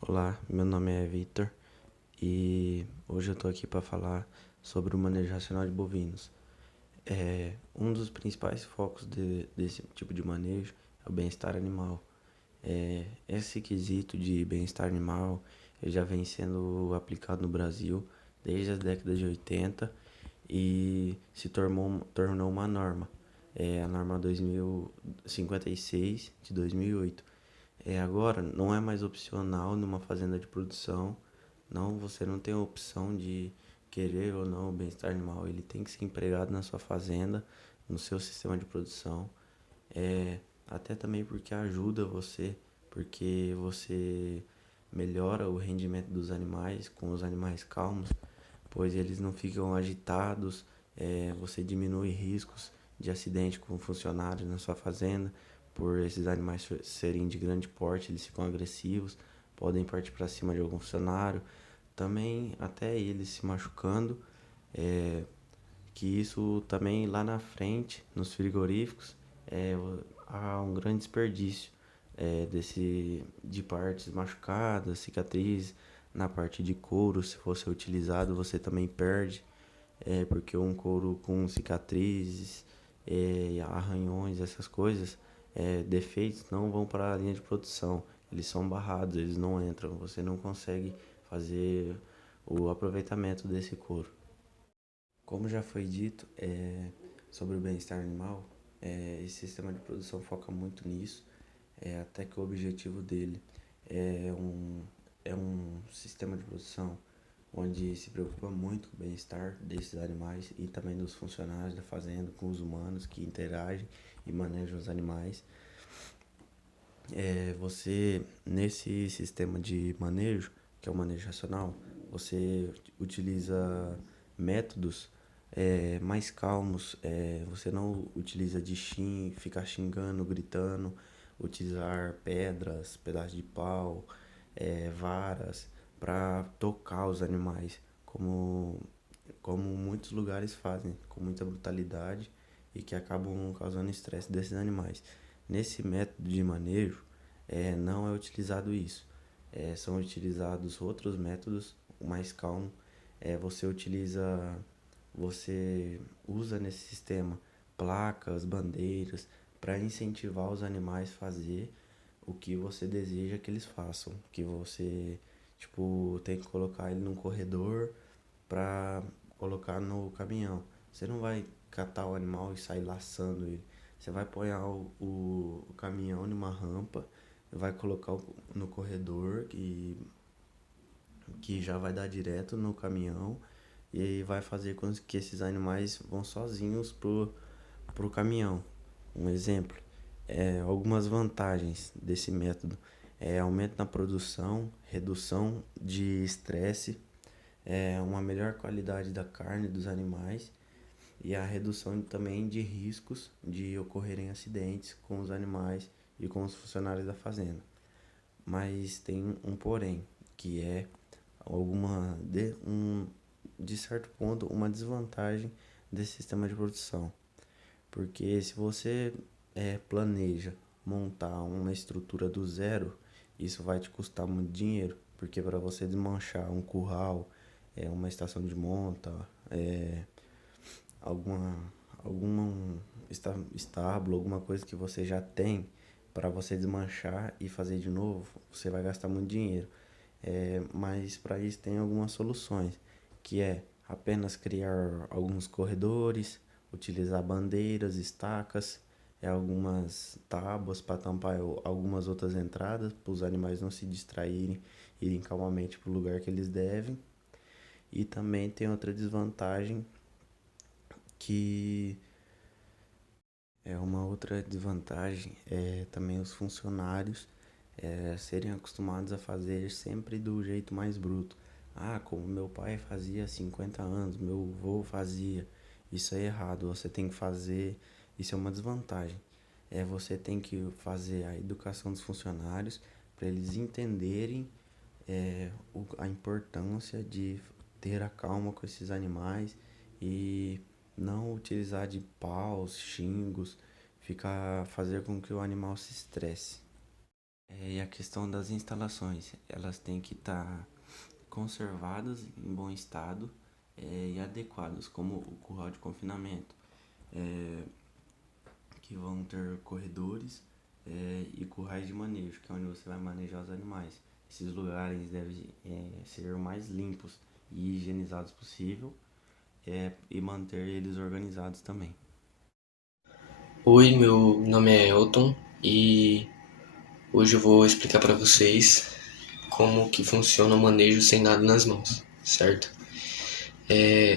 Olá, meu nome é Vitor e hoje eu estou aqui para falar sobre o manejo racional de bovinos. Um dos principais focos desse tipo de manejo é o bem-estar animal. Esse quesito de bem-estar animal ele já vem sendo aplicado no Brasil desde as décadas de 80 e tornou uma norma. É a norma 2056 de 2008. Agora não é mais opcional numa fazenda de produção. Não, você não tem a opção de querer ou não o bem-estar animal. Ele tem que ser empregado na sua fazenda, no seu sistema de produção. Até também porque ajuda você, porque você melhora o rendimento dos animais com os animais calmos, pois eles não ficam agitados. Você diminui riscos de acidente com funcionários na sua fazenda, por esses animais serem de grande porte, eles ficam agressivos, podem partir para cima de algum funcionário, também até eles se machucando, é, que isso também lá na frente, nos frigoríficos, é, há um grande desperdício de partes machucadas, cicatrizes, na parte de couro, se for ser utilizado, você também perde, porque um couro com cicatrizes, arranhões, essas coisas, defeitos não vão para a linha de produção, eles são barrados, eles não entram, você não consegue fazer o aproveitamento desse couro. Como já foi dito, sobre o bem-estar animal, esse sistema de produção foca muito nisso, até que o objetivo dele é um, é um sistema de produção onde se preocupa muito com o bem-estar desses animais e também dos funcionários da fazenda, com os humanos que interagem e manejam os animais. Você, nesse sistema de manejo, que é o manejo racional, você utiliza métodos mais calmos, você não utiliza de ficar xingando, gritando, utilizar pedras, pedaços de pau, varas para tocar os animais, como muitos lugares fazem, com muita brutalidade e que acabam causando estresse desses animais. Nesse método de manejo, não é utilizado isso. São utilizados outros métodos mais calmos. Você você usa nesse sistema placas, bandeiras, para incentivar os animais a fazer o que você deseja que eles façam. Que você, tipo, tem que colocar ele num corredor para colocar no caminhão. Você não vai catar o animal e sair laçando ele. Você vai pôr o caminhão numa rampa, vai colocar no corredor que já vai dar direto no caminhão e vai fazer com que esses animais vão sozinhos pro caminhão. Um exemplo, algumas vantagens desse método aumento na produção, redução de estresse, uma melhor qualidade da carne dos animais e a redução também de riscos de ocorrerem acidentes com os animais e com os funcionários da fazenda. Mas tem um porém, que é de certo ponto uma desvantagem desse sistema de produção. Porque se você planeja montar uma estrutura do zero, isso vai te custar muito dinheiro. Porque para você desmanchar um curral, uma estação de monta, alguma, alguma estábulo, alguma coisa que você já tem, para você desmanchar e fazer de novo, você vai gastar muito dinheiro. Mas para isso tem algumas soluções, que é apenas criar alguns corredores, utilizar bandeiras, estacas, algumas tábuas para tampar algumas outras entradas, para os animais não se distraírem e irem calmamente para o lugar que eles devem. E também tem outra desvantagem, que uma outra desvantagem é também os funcionários serem acostumados a fazer sempre do jeito mais bruto. Ah, como meu pai fazia há 50 anos, meu avô fazia. Isso é errado, você tem que fazer. Isso é uma desvantagem. Você tem que fazer a educação dos funcionários para eles entenderem a importância de ter a calma com esses animais e não utilizar de paus, xingos, fazer com que o animal se estresse. E a questão das instalações, elas têm que estar conservadas em bom estado e adequadas, como o curral de confinamento, é, que vão ter corredores e currais de manejo, que é onde você vai manejar os animais. Esses lugares devem ser o mais limpos e higienizados possível e manter eles organizados também. Oi, meu nome é Elton e hoje eu vou explicar para vocês como que funciona o manejo sem nada nas mãos, certo?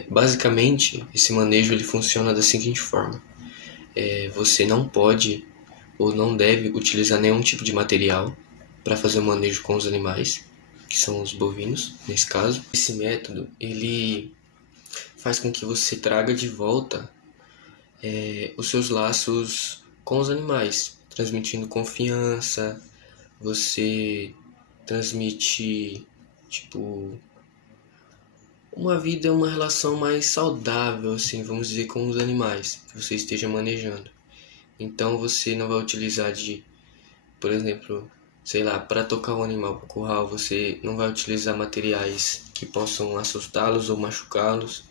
Basicamente, esse manejo ele funciona da seguinte forma: você não pode ou não deve utilizar nenhum tipo de material para fazer o manejo com os animais, que são os bovinos, nesse caso. Esse método ele faz com que você traga de volta os seus laços com os animais, transmitindo confiança. Você transmite, tipo, uma vida, uma relação mais saudável, assim, vamos dizer, com os animais que você esteja manejando. Então você não vai utilizar de, por exemplo, sei lá, para tocar o animal para o curral, você não vai utilizar materiais que possam assustá-los ou machucá-los.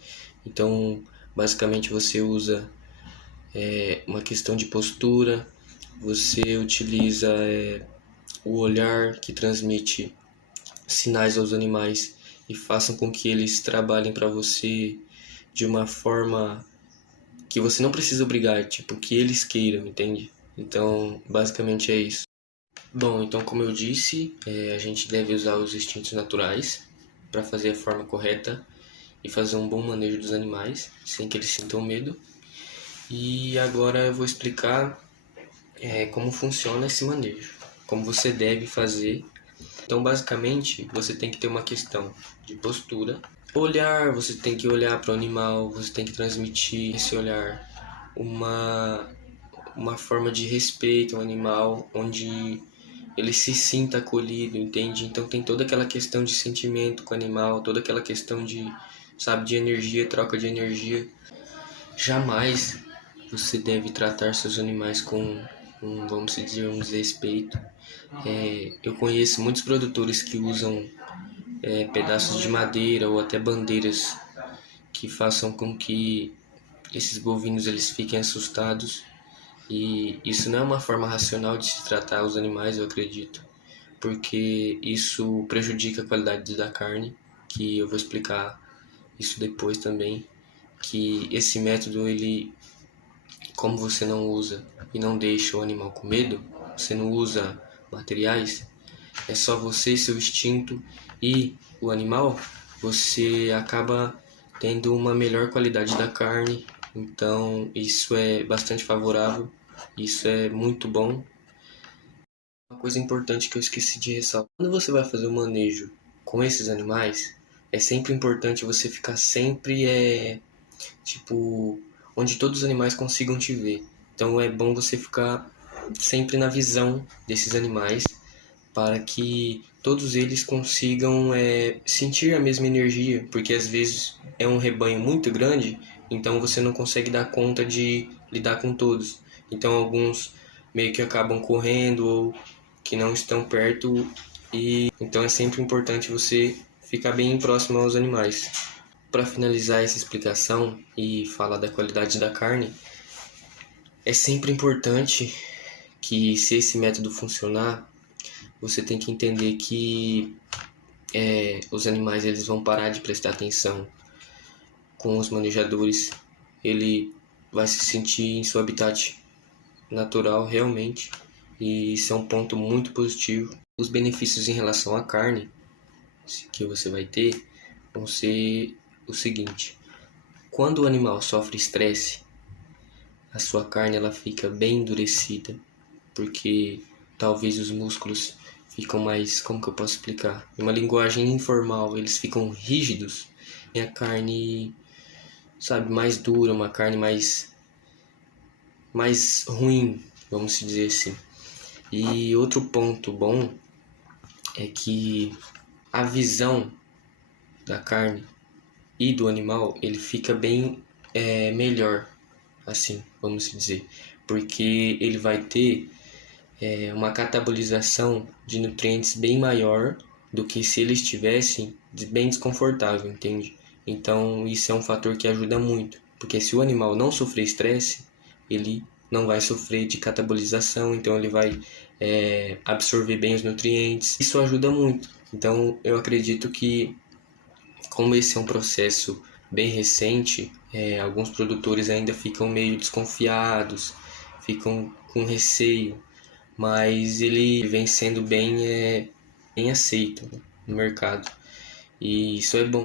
Então, basicamente você usa uma questão de postura, você utiliza o olhar que transmite sinais aos animais e façam com que eles trabalhem para você de uma forma que você não precisa obrigar, tipo, que eles queiram, entende? Então, basicamente é isso. Bom, então como eu disse, a gente deve usar os instintos naturais para fazer a forma correta e fazer um bom manejo dos animais, sem que eles sintam medo. E agora eu vou explicar como funciona esse manejo, como você deve fazer. Então, basicamente, você tem que ter uma questão de postura. Olhar, você tem que olhar para o animal, você tem que transmitir esse olhar uma, uma forma de respeito ao animal, onde ele se sinta acolhido, entende? Então tem toda aquela questão de sentimento com o animal, toda aquela questão de, sabe, de energia, troca de energia. Jamais você deve tratar seus animais com vamos dizer, um desrespeito. Eu conheço muitos produtores que usam pedaços de madeira ou até bandeiras que façam com que esses bovinos eles fiquem assustados, e isso não é uma forma racional de se tratar os animais, eu acredito, porque isso prejudica a qualidade da carne, que eu vou explicar isso depois também, que esse método ele, como você não usa e não deixa o animal com medo, você não usa materiais, é só você, seu instinto e o animal, você acaba tendo uma melhor qualidade da carne. Então, isso é bastante favorável, isso é muito bom. Uma coisa importante que eu esqueci de ressaltar: quando você vai fazer o manejo com esses animais, é sempre importante você ficar sempre tipo onde todos os animais consigam te ver. Então é bom você ficar sempre na visão desses animais para que todos eles consigam sentir a mesma energia, porque às vezes é um rebanho muito grande, então você não consegue dar conta de lidar com todos. Então alguns meio que acabam correndo ou que não estão perto, e então é sempre importante você ficar bem próximo aos animais. Para finalizar essa explicação e falar da qualidade da carne, é sempre importante que, se esse método funcionar, você tem que entender que os animais eles vão parar de prestar atenção com os manejadores. Ele vai se sentir em seu habitat natural realmente, e isso é um ponto muito positivo. Os benefícios em relação à carne que você vai ter vão ser o seguinte: quando o animal sofre estresse, a sua carne ela fica bem endurecida, porque talvez os músculos ficam mais, como que eu posso explicar? Em uma linguagem informal, eles ficam rígidos e a carne, sabe, mais dura, uma carne mais ruim, vamos dizer assim. E outro ponto bom é que a visão da carne e do animal, ele fica bem melhor, assim, vamos dizer, porque ele vai ter uma catabolização de nutrientes bem maior do que se eles estivessem bem desconfortável, entende? Então isso é um fator que ajuda muito, porque se o animal não sofrer estresse, ele não vai sofrer de catabolização, então ele vai absorver bem os nutrientes. Isso ajuda muito. Então eu acredito que, como esse é um processo bem recente, alguns produtores ainda ficam meio desconfiados, ficam com receio, mas ele vem sendo bem aceito, né, no mercado. E isso é bom.